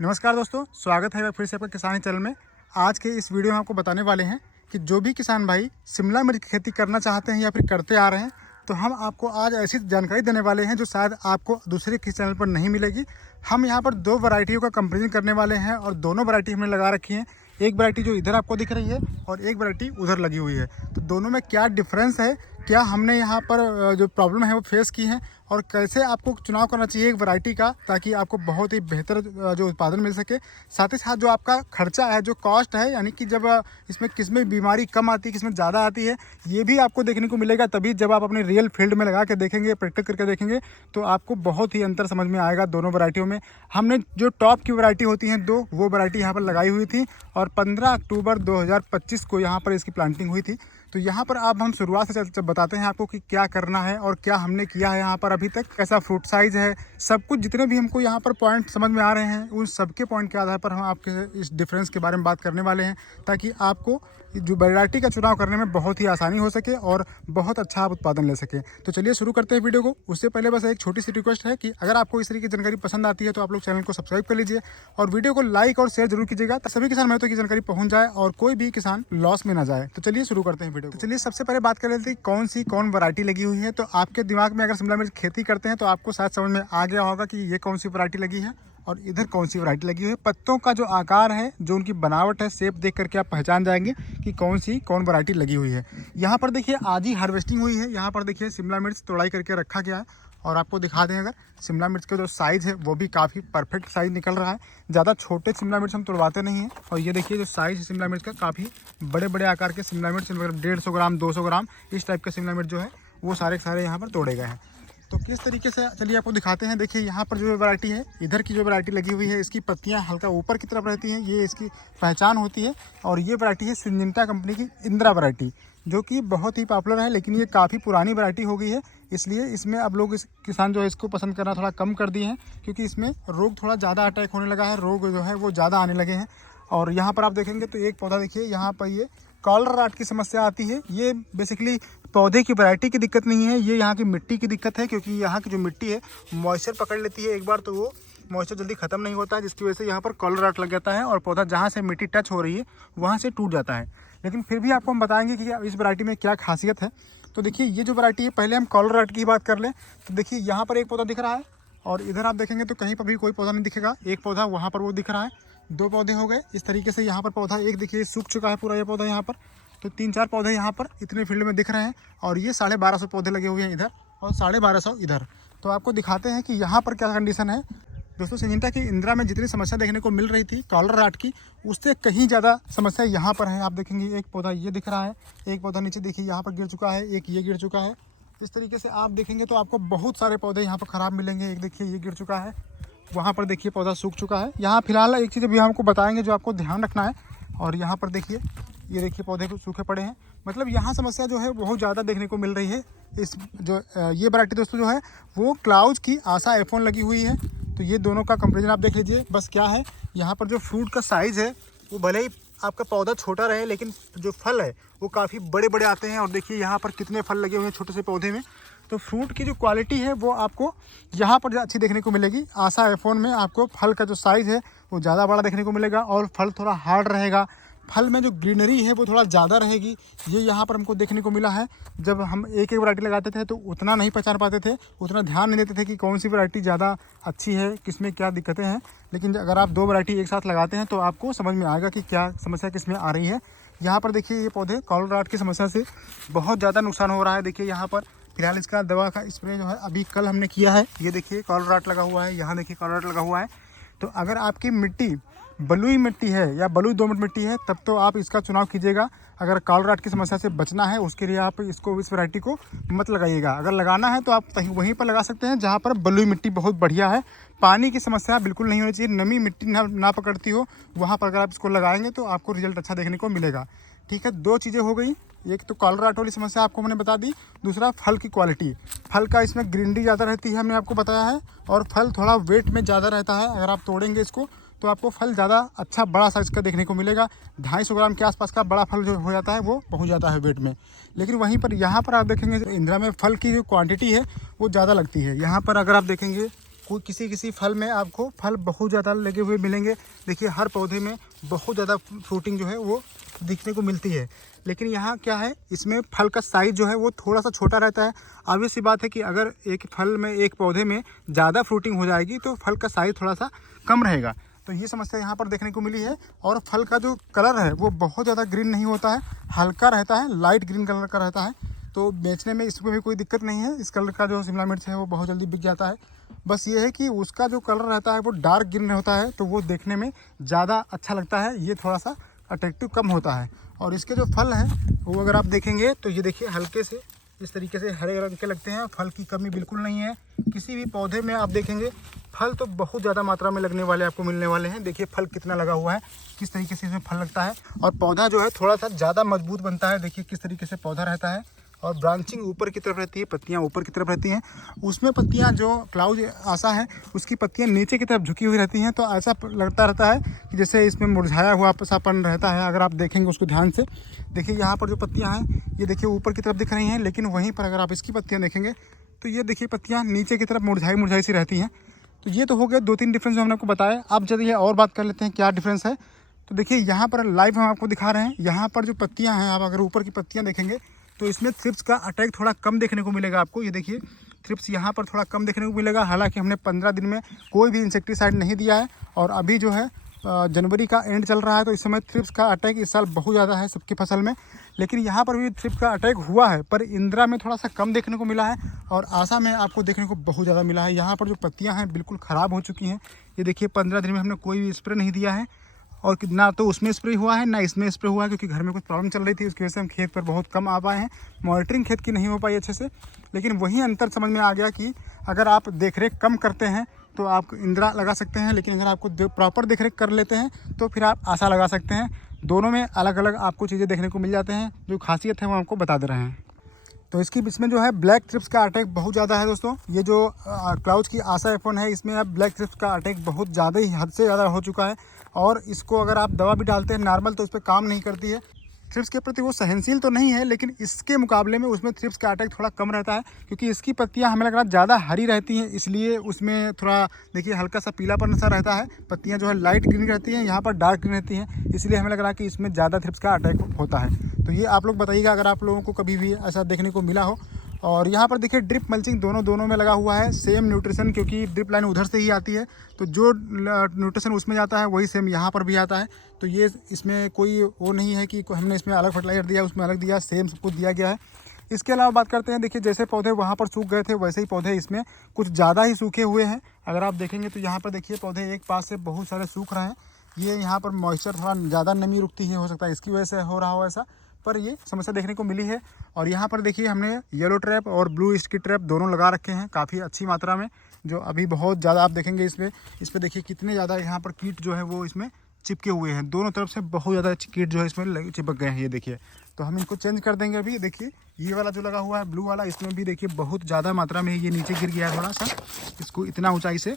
नमस्कार दोस्तों, स्वागत है फिर से आपका किसानी चैनल में। आज के इस वीडियो में आपको बताने वाले हैं कि जो भी किसान भाई शिमला मिर्च की खेती करना चाहते हैं या फिर करते आ रहे हैं, तो हम आपको आज ऐसी जानकारी देने वाले हैं जो शायद आपको दूसरे किसी चैनल पर नहीं मिलेगी। हम यहाँ पर दो वैरायटियों का कंपेरिजन करने वाले हैं और दोनों वैरायटी हमने लगा रखी है। एक वैरायटी जो इधर आपको दिख रही है और एक वैरायटी उधर लगी हुई है। तो दोनों में क्या डिफरेंस है, क्या हमने यहाँ पर जो प्रॉब्लम है वो फेस की है और कैसे आपको चुनाव करना चाहिए एक वैरायटी का, ताकि आपको बहुत ही बेहतर जो उत्पादन मिल सके। साथ ही साथ जो आपका खर्चा है, जो कॉस्ट है, यानी कि जब इसमें किसमें बीमारी कम आती है, किसमें ज़्यादा आती है, ये भी आपको देखने को मिलेगा। तभी जब आप अपने रियल फील्ड में लगा के देखेंगे, प्रैक्टिस करके देखेंगे, तो आपको बहुत ही अंतर समझ में आएगा दोनों वैरायटियों में। हमने जो टॉप की वैरायटी होती हैं दो, वो वैरायटी यहाँ पर लगाई हुई थी और 15 अक्टूबर 2025 को यहाँ पर इसकी प्लांटिंग हुई थी। तो यहाँ पर अब हम शुरुआत से बताते हैं आपको कि क्या करना है और क्या हमने किया है यहाँ पर अभी तक, कैसा फ्रूट साइज़ है, सब कुछ जितने भी हमको यहाँ पर पॉइंट समझ में आ रहे हैं, उन सबके पॉइंट के आधार पर हम आपके इस डिफरेंस के बारे में बात करने वाले हैं, ताकि आपको जो वैरायटी का चुनाव करने में बहुत ही आसानी हो सके और बहुत अच्छा आप उत्पादन ले सके। तो चलिए शुरू करते हैं वीडियो को। उससे पहले बस एक छोटी सी रिक्वेस्ट है कि अगर आपको इस तरीके की जानकारी पसंद आती है तो आप लोग चैनल को सब्सक्राइब कर लीजिए और वीडियो को लाइक और शेयर जरूर कीजिएगा, सभी किसान भाइयों की जानकारी पहुंच जाए और कोई भी किसान लॉस में ना जाए। तो चलिए शुरू करते हैं वीडियो को। तो चलिए सबसे पहले बात कर लेते हैं कौन वैरायटी लगी हुई है। तो आपके दिमाग में अगर शिमला मिर्च खेती करते हैं तो आपको शायद समझ में आ गया होगा कि ये कौन सी वैरायटी लगी है और इधर कौन सी वैरायटी लगी हुई है। पत्तों का जो आकार है, जो उनकी बनावट है, शेप देख करके आप पहचान जाएंगे कि कौन वैरायटी लगी हुई है। यहाँ पर देखिए आज ही हार्वेस्टिंग हुई है। यहाँ पर देखिए शिमला मिर्च तोड़ाई करके रखा गया है और आपको दिखा दें, अगर शिमला मिर्च का जो साइज़ है वो भी काफ़ी परफेक्ट साइज़ निकल रहा है। ज़्यादा छोटे शिमला मिर्च हम तोड़वाते नहीं हैं। और ये देखिए जो साइज़ है शिमला मिर्च का, काफ़ी बड़े बड़े आकार के शिमला मिर्च, मतलब 150 ग्राम 200 ग्राम इस टाइप का शिमला मिर्च जो है वो सारे के सारे यहाँ पर तोड़े गए हैं। तो किस तरीके से, चलिए आपको दिखाते हैं। देखिए यहाँ पर जो वैरायटी है, इधर की जो वैरायटी लगी हुई है, इसकी पत्तियाँ हल्का ऊपर की तरफ रहती हैं, ये इसकी पहचान होती है। और ये वैरायटी है सिंजिंटा कंपनी की इंदिरा वैरायटी, जो कि बहुत ही पॉपुलर है, लेकिन ये काफ़ी पुरानी वैरायटी हो गई है। इसलिए इसमें अब लोग इस किसान जो है इसको पसंद करना थोड़ा कम कर दिए हैं, क्योंकि इसमें रोग थोड़ा ज़्यादा अटैक होने लगा है, रोग जो है वो ज़्यादा आने लगे हैं। और यहाँ पर आप देखेंगे तो एक पौधा देखिए, यहाँ पर ये कॉलर रॉट की समस्या आती है। ये बेसिकली पौधे की वैरायटी की दिक्कत नहीं है, ये यहाँ की मिट्टी की दिक्कत है, क्योंकि यहाँ की जो मिट्टी है मॉइस्चर पकड़ लेती है एक बार, तो वो मॉइस्चर जल्दी ख़त्म नहीं होता है, जिसकी वजह से यहाँ पर कॉलर रॉट लग जाता है और पौधा जहाँ से मिट्टी टच हो रही है वहाँ से टूट जाता है। लेकिन फिर भी आपको हम बताएंगे कि इस वैरायटी में क्या खासियत है। तो देखिए ये जो वैरायटी है, पहले हम कॉलर रॉट की बात कर लें। तो देखिए यहाँ पर एक पौधा दिख रहा है और इधर आप देखेंगे तो कहीं पर भी कोई पौधा नहीं दिखेगा। एक पौधा वहाँ पर वो दिख रहा है, दो पौधे हो गए। इस तरीके से यहाँ पर पौधा एक देखिए सूख चुका है पूरा ये पौधा यहाँ पर। तो 3-4 पौधे यहाँ पर इतने फील्ड में दिख रहे हैं और ये 1250 पौधे लगे हुए हैं इधर और 1250 इधर। तो आपको दिखाते हैं कि यहाँ पर क्या कंडीशन है। दोस्तों सिंजिंटा की इंदिरा में जितनी समस्या देखने को मिल रही थी कॉलर रॉट की, उससे कहीं ज़्यादा समस्या यहाँ पर है। आप देखेंगे एक पौधा ये दिख रहा है, एक पौधा नीचे देखिए यहाँ पर गिर चुका है, एक ये गिर चुका है। इस तरीके से आप देखेंगे तो आपको बहुत सारे पौधे यहाँ पर ख़राब मिलेंगे। एक देखिए ये गिर चुका है, वहाँ पर देखिए पौधा सूख चुका है। यहाँ फिलहाल एक चीज़ अभी हमको बताएंगे जो आपको ध्यान रखना है। और यहाँ पर देखिए ये देखिए पौधे को सूखे पड़े हैं, मतलब यहाँ समस्या जो है बहुत ज़्यादा देखने को मिल रही है। इस जो ये वैरायटी दोस्तों जो है वो क्लाउज की आशा F1 लगी हुई है। तो ये दोनों का कंपेरिजन आप देख लीजिए। बस क्या है, यहाँ पर जो फ्रूट का साइज़ है वो भले ही आपका पौधा छोटा रहे, लेकिन जो फल है वो काफ़ी बड़े बड़े आते हैं। और देखिए यहाँ पर कितने फल लगे हुए हैं छोटे से पौधे में। तो फ्रूट की जो क्वालिटी है वो आपको यहाँ पर अच्छी देखने को मिलेगी। आशा F1 में आपको फल का जो साइज़ है वो ज़्यादा बड़ा देखने को मिलेगा और फल थोड़ा हार्ड रहेगा। फल में जो ग्रीनरी है वो थोड़ा ज़्यादा रहेगी। ये यहाँ पर हमको देखने को मिला है। जब हम एक वैरायटी लगाते थे तो उतना नहीं पहचान पाते थे, उतना ध्यान नहीं देते थे कि कौन सी वैरायटी ज़्यादा अच्छी है, किसमें क्या दिक्कतें हैं। लेकिन अगर आप दो वैरायटी एक साथ लगाते हैं तो आपको समझ में आएगा कि क्या समस्या किसमें आ रही है। यहाँ पर देखिए ये पौधे कॉलर रॉट की समस्या से बहुत ज़्यादा नुकसान हो रहा है। देखिए यहाँ पर फिलहाल इसका दवा का स्प्रे जो है अभी कल हमने किया है। ये देखिए कॉलर रॉट लगा हुआ है, यहाँ देखिए कॉलर रॉट लगा हुआ है। तो अगर आपकी मिट्टी बलुई मिट्टी है या बलुई दोमट मिट्टी है तब तो आप इसका चुनाव कीजिएगा। अगर कॉलर रॉट की समस्या से बचना है उसके लिए आप इस वैरायटी को मत लगाइएगा। अगर लगाना है तो आप वहीं पर लगा सकते हैं जहाँ पर बलुई मिट्टी बहुत बढ़िया है, पानी की समस्या बिल्कुल नहीं होनी चाहिए, नमी मिट्टी ना पकड़ती हो, वहाँ पर अगर आप इसको लगाएंगे तो आपको रिजल्ट अच्छा देखने को मिलेगा। ठीक है, दो चीज़ें हो गई। एक तो कॉलर रॉट वाली समस्या आपको मैंने बता दी, दूसरा फल की क्वालिटी। फल का इसमें ग्रीनरी ज़्यादा रहती है, हमने आपको बताया है, और फल थोड़ा वेट में ज़्यादा रहता है। अगर आप तोड़ेंगे इसको तो आपको फल ज़्यादा अच्छा बड़ा साइज़ का देखने को मिलेगा। 250 ग्राम के आसपास का बड़ा फल जो हो जाता है वो पहुंच जाता है वेट में। लेकिन वहीं पर यहाँ पर आप देखेंगे इंदिरा में फल की जो क्वांटिटी है वो ज़्यादा लगती है। यहाँ पर अगर आप देखेंगे कोई किसी किसी फल में आपको फल बहुत ज़्यादा लगे हुए मिलेंगे। देखिए हर पौधे में बहुत ज़्यादा फ्रूटिंग जो है वो दिखने को मिलती है। लेकिन यहाँ क्या है, इसमें फल का साइज़ जो है वो थोड़ा सा छोटा रहता है। ऑब्वियस सी बात है कि अगर एक फल में, एक पौधे में ज़्यादा फ्रूटिंग हो जाएगी तो फल का साइज़ थोड़ा सा कम रहेगा। तो ये समस्या यहाँ पर देखने को मिली है। और फल का जो कलर है वो बहुत ज़्यादा ग्रीन नहीं होता है, हल्का रहता है, लाइट ग्रीन कलर का रहता है। तो बेचने में इसमें भी कोई दिक्कत नहीं है। इस कलर का जो शिमला मिर्च है वो बहुत जल्दी बिक जाता है। बस ये है कि उसका जो कलर रहता है वो डार्क ग्रीन होता है, तो वो देखने में ज़्यादा अच्छा लगता है। ये थोड़ा सा अट्रैक्टिव कम होता है। और इसके जो फल हैं वो अगर आप देखेंगे तो ये देखिए हल्के से इस तरीके से हरे रंग के लगते हैं। फल की कमी बिल्कुल नहीं है। किसी भी पौधे में आप देखेंगे फल तो बहुत ज़्यादा मात्रा में लगने वाले आपको मिलने वाले हैं। देखिए फल कितना लगा हुआ है, किस तरीके से इसमें फल लगता है। और पौधा जो है थोड़ा सा ज़्यादा मजबूत बनता है। देखिए किस तरीके से पौधा रहता है। और ब्रांचिंग ऊपर की तरफ रहती है, पत्तियां ऊपर की तरफ रहती हैं। उसमें पत्तियां जो क्लाउज आशा है उसकी पत्तियां नीचे की तरफ झुकी हुई रहती हैं। तो ऐसा लगता रहता है कि जैसे इसमें मुरझाया हुआ सापन रहता है। अगर आप देखेंगे उसको ध्यान से, देखिए यहाँ पर जो पत्तियां हैं ये देखिए ऊपर की तरफ दिख रही हैं, लेकिन वहीं पर अगर आप इसकी पत्तियाँ देखेंगे तो ये देखिए पत्तियाँ नीचे की तरफ मुरझाई सी रहती हैं। तो ये तो हो गया 2-3 डिफरेंस जो हमने आपको बताया। अब चलिए और बात कर लेते हैं क्या डिफरेंस है। तो देखिए यहाँ पर लाइव हम आपको दिखा रहे हैं। यहाँ पर जो पत्तियाँ हैं, आप अगर ऊपर की पत्तियाँ देखेंगे तो इसमें थ्रिप्स का अटैक थोड़ा कम देखने को मिलेगा आपको। ये देखिए थ्रिप्स यहाँ पर थोड़ा कम देखने को मिलेगा। हालांकि हमने 15 दिन में कोई भी इंसेक्टिसाइड नहीं दिया है और अभी जो है जनवरी का एंड चल रहा है, तो इस समय थ्रिप्स का अटैक इस साल बहुत ज़्यादा है सबकी फसल में। लेकिन यहाँ पर भी थ्रिप्स का अटैक हुआ है, पर इंदिरा में थोड़ा सा कम देखने को मिला है और आशा में आपको देखने को बहुत ज़्यादा मिला है। यहाँ पर जो पत्तियाँ हैं बिल्कुल ख़राब हो चुकी हैं। ये देखिए 15 दिन में हमने कोई भी स्प्रे नहीं दिया है और ना तो उसमें स्प्रे हुआ है ना इसमें स्प्रे हुआ है, क्योंकि घर में कुछ प्रॉब्लम चल रही थी। उसकी वजह से हम खेत पर बहुत कम आ पाए हैं। मॉनिटरिंग खेत की नहीं हो पाई अच्छे से। लेकिन वही अंतर समझ में आ गया कि अगर आप देखरेख कम करते हैं तो आप इंदिरा लगा सकते हैं, लेकिन अगर आपको प्रॉपर देखरेख कर लेते हैं तो फिर आप आशा लगा सकते हैं। दोनों में अलग अलग आपको चीज़ें देखने को मिल जाते हैं। जो खासियत है वो आपको बता दे रहे हैं। तो इसकी इसमें जो है ब्लैक थ्रिप्स का अटैक बहुत ज़्यादा है दोस्तों। ये जो क्लाउज की आशा F1 है, इसमें अब ब्लैक थ्रिप्स का अटैक बहुत ज़्यादा ही, हद से ज़्यादा हो चुका है। और इसको अगर आप दवा भी डालते हैं नॉर्मल तो इस पर काम नहीं करती है। थ्रिप्स के प्रति वो सहनशील तो नहीं है, लेकिन इसके मुकाबले में उसमें थ्रिप्स का अटैक थोड़ा कम रहता है, क्योंकि इसकी पत्तियां हमें लग रहा है ज़्यादा हरी रहती हैं, इसलिए उसमें थोड़ा देखिए हल्का सा पीलापन सा रहता है। पत्तियां जो है लाइट ग्रीन रहती हैं, यहाँ पर डार्क ग्रीन रहती हैं, इसलिए हमें लग रहा है कि इसमें ज़्यादा थ्रिप्स का अटैक होता है। तो ये आप लोग बताइएगा अगर आप लोगों को कभी भी ऐसा देखने को मिला हो। और यहाँ पर देखिए ड्रिप मल्चिंग दोनों में लगा हुआ है। सेम न्यूट्रिशन, क्योंकि ड्रिप लाइन उधर से ही आती है, तो जो न्यूट्रिशन उसमें जाता है वही सेम यहाँ पर भी आता है। तो ये इसमें कोई वो नहीं है कि हमने इसमें अलग फर्टिलाइजर दिया, उसमें अलग दिया, सेम सब कुछ दिया गया है। इसके अलावा बात करते हैं, देखिए जैसे पौधे वहाँ पर सूख गए थे वैसे ही पौधे इसमें कुछ ज़्यादा ही सूखे हुए हैं। अगर आप देखेंगे तो यहाँ पर देखिए पौधे एक पास से बहुत सारे सूख रहे हैं। ये यहाँ पर मॉइस्चर थोड़ा ज़्यादा नमी रुकती है, हो सकता है इसकी वजह से हो रहा हो ऐसा, पर ये समस्या देखने को मिली है। और यहाँ पर देखिए हमने येलो ट्रैप और ब्लू स्टिकी ट्रैप दोनों लगा रखे हैं काफ़ी अच्छी मात्रा में, जो अभी बहुत ज़्यादा आप देखेंगे इस पर देखिए कितने ज़्यादा यहाँ पर कीट जो है वो इसमें चिपके हुए हैं। दोनों तरफ से बहुत ज़्यादा कीट जो है इसमें चिपक गए हैं। ये देखिए, तो हम इनको चेंज कर देंगे अभी। देखिए ये वाला जो लगा हुआ है ब्लू वाला, इसमें भी देखिए बहुत ज़्यादा मात्रा में ये नीचे गिर गया है थोड़ा सा। इसको इतना ऊँचाई से,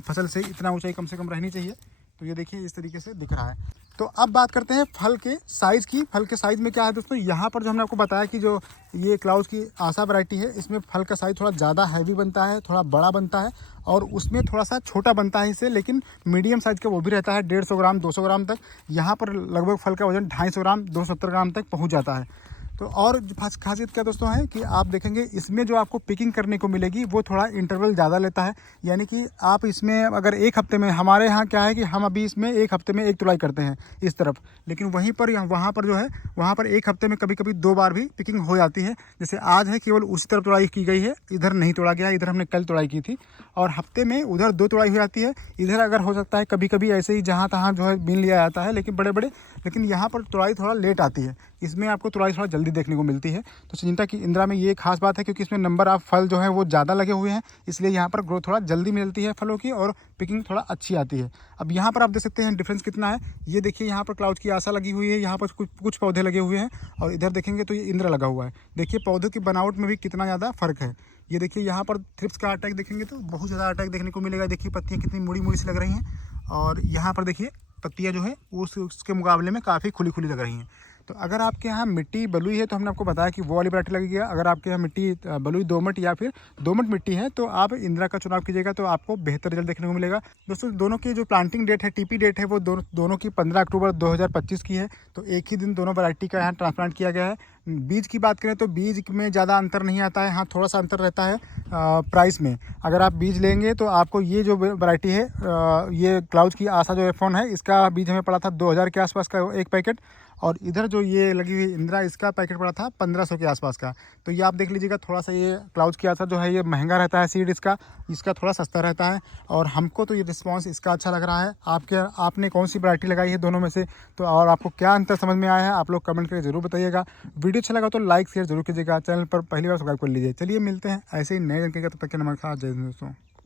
फसल से इतना ऊँचाई कम से कम रहनी चाहिए। तो ये देखिए इस तरीके से दिख रहा है। तो अब बात करते हैं फल के साइज़ की। फल के साइज़ में क्या है दोस्तों, यहाँ पर जो हमने आपको बताया कि जो ये क्लाउज की आशा वैरायटी है, इसमें फल का साइज़ थोड़ा ज़्यादा हैवी बनता है, थोड़ा बड़ा बनता है, और उसमें थोड़ा सा छोटा बनता है इससे, लेकिन मीडियम साइज़ का वो भी रहता है 150 ग्राम 200 ग्राम तक। यहाँ पर लगभग फल का वजन 250 ग्राम 270 ग्राम तक पहुँच जाता है। तो और खासियत क्या दोस्तों है कि आप देखेंगे इसमें जो आपको पिकिंग करने को मिलेगी वो थोड़ा इंटरवल ज़्यादा लेता है। यानी कि आप इसमें अगर एक हफ्ते में, हमारे यहाँ क्या है कि हम अभी इसमें एक हफ्ते में 1 तुड़ाई करते हैं इस तरफ, लेकिन वहीं पर वहाँ पर जो है वहाँ पर एक हफ्ते में कभी कभी 2 बार भी पिकिंग हो जाती है। जैसे आज है केवल उसी तरफ तुड़ाई की गई है, इधर नहीं तोड़ा गया, इधर हमने कल तुड़ाई की थी। और हफ्ते में उधर 2 तुड़ाई हो जाती है। इधर अगर हो सकता है कभी कभी ऐसे ही जहाँ तहाँ जो है बीन लिया जाता है, लेकिन यहाँ पर तुड़ाई थोड़ा लेट आती है। इसमें आपको तुड़ाई थोड़ा जल्दी देखने को मिलती है। तो सिंजिंटा की इंदिरा में ये खास बात है, क्योंकि इसमें नंबर ऑफ फल जो है वो ज़्यादा लगे हुए हैं, इसलिए यहाँ पर ग्रोथ थोड़ा जल्दी मिलती है फलों की, और पिकिंग थोड़ा अच्छी आती है। अब यहाँ पर आप देख सकते हैं डिफरेंस कितना है। ये देखिए यहाँ पर क्लाउड की आशा लगी हुई है, यहाँ पर कुछ पौधे लगे हुए हैं, और इधर देखेंगे तो ये इंदिरा लगा हुआ है। देखिए पौधों की बनावट में भी कितना ज़्यादा फ़र्क है। ये देखिए यहाँ पर थ्रिप्स का अटैक देखेंगे तो बहुत ज़्यादा अटैक देखने को मिलेगा। देखिए पत्तियाँ कितनी मुड़ी मुड़ी से लग रही हैं, और यहाँ पर देखिए पत्तियाँ जो है उसके मुकाबले में काफ़ी खुली खुली लग रही हैं। तो अगर आपके यहाँ मिट्टी बलुई है तो हमने आपको बताया कि वो वाली वैरायटी लगेगी। अगर आपके यहाँ मिट्टी बलुई दोमट या फिर दोमट मिट्टी है तो आप इंदिरा का चुनाव कीजिएगा, तो आपको बेहतर रिजल्ट देखने को मिलेगा। दोस्तों दोनों की जो प्लांटिंग डेट है, टीपी डेट है, वो दोनों की 15 अक्टूबर 2025 की है। तो एक ही दिन दोनों वैरायटी का यहाँ ट्रांसप्लांट किया गया है। बीज की बात करें तो बीज में ज़्यादा अंतर नहीं आता है, हाँ थोड़ा सा अंतर रहता है प्राइस में। अगर आप बीज लेंगे तो आपको ये जो वैरायटी है ये क्लाउज की आशा जो F1 है, इसका बीज हमें पड़ा था 2000 के आसपास का एक पैकेट, और इधर जो ये लगी हुई इंदिरा इसका पैकेट पड़ा था 1500 के आसपास का। तो ये आप देख लीजिएगा, थोड़ा सा ये क्लाउज की आशा जो है ये महंगा रहता है सीड, इसका थोड़ा सस्ता रहता है। और हमको तो ये रिस्पांस इसका अच्छा लग रहा है। आपने कौन सी वैरायटी लगाई है दोनों में से, तो और आपको क्या अंतर समझ में आया है आप लोग कमेंट करके जरूर बताइएगा। वीडियो अच्छा लगा तो लाइक शेयर जरूर कीजिएगा, चैनल पर पहली बार सब्सक्राइब कर लीजिए। चलिए मिलते हैं ऐसे ही नए जानकारी का, तब तक के नमस्कार, जय हिंद दोस्तों।